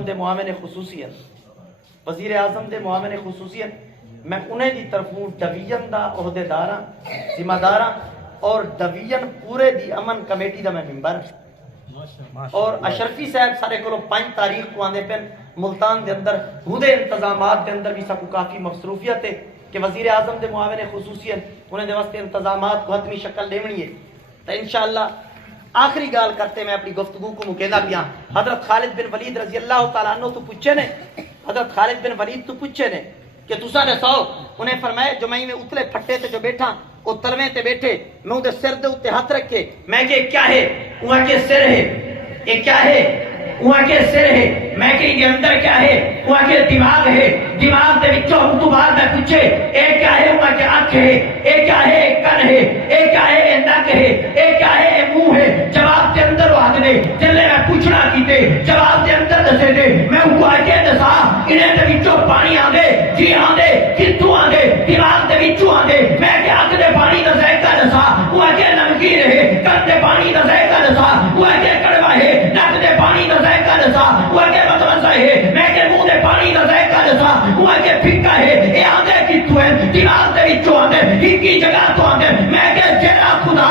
اعظم دے معاون خصوصیت وزیر اعظم دے معاون خصوصیت میں انہیں دی طرفوں ڈویژن دا عہدیداراں ذمہ داراں اور ڈویژن پورے دی امن کمیٹی دا میں ممبر اور اشرفی صاحب سارے کو 5 تاریخ کو آنے پن ملتان دے اندر ہودے انتظامات دے اندر بھی سکو کافی مصروفیت ہے کہ وزیر اعظم دے معاون خصوصیت انہیں دے واسطے انتظامات کو حتمی شکل دیونی ہے تو انشاءاللہ آخری گال کرتے میں اپنی گفتگو کو مکیدہ پیا حضرت خالد بن ولید رضی اللہ تعالیٰ عنہ تو پوچھے نے حضرت خالد بن ولید تو پوچھے نے کہ تسا نے سو انہیں فرمایا جو میں اتلے پھٹے تے جو بیٹھا وہ تلویں تے بیٹھے میں اُن دے سر دے اُتے ہاتھ رکھے میں کہ کیا ہے وہاں کے سر ہے یہ کیا ہے وہاں کے سر ہے میں کہ یہ اندر کیا ہے وہاں کے دماغ ہے دماغ دے وچوں تو بعد میں پوچھے اے کیا ہے وہاں کے آنکھ ہے اے کیا ہے کن ہے اے کیا ہے اے نک ہے اے کیا ہے اے منہ ہے جواب دے اندر وہ دے جلے میں پوچھنا کیتے جواب دے اندر دسے دے میں وہ آگے دسا انہیں دے وچوں پانی آندے جی آندے کتوں آندے دماغ دے وچوں آندے میں کہ آنکھ دے پانی دا ذائقہ دسا وہ آگے نمکین ہے کن دے پانی دا ذائقہ دسا وہ آگے کڑوا ہے نک دے پانی دا ذائقہ دسا وہ آگے متوسع ہے میں کہ منہ دے پانی دا ذائقہ دسا وہ آگے پھکا ہے اے آندے کتوں ہے دماغ دے وچوں آندے ایک ہی جگہ تو آندے میں کہ جیڑا خدا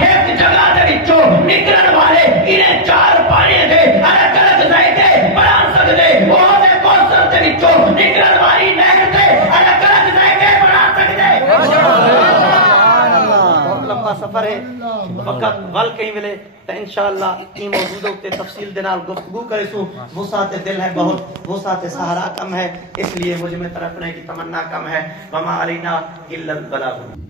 ایک جگہ دے وچوں نکلن والے انہیں 4 پانی دے الگ الگ ذائقے بنا سکدے وہ دے کوثر دے وچوں نکلن والی نہر دے الگ الگ ذائقے بنا سکدے بہت لمبا سفر ہے وقت ول کہیں ملے تو انشاءاللہ این موضوع تے تفصیل دے نال گفتگو کرے سو وسعت دل ہے بہت وسعت سہارا کم ہے اس لیے مجھ میں تڑپنے کی تمنا کم ہے وما علینا الا البلاغ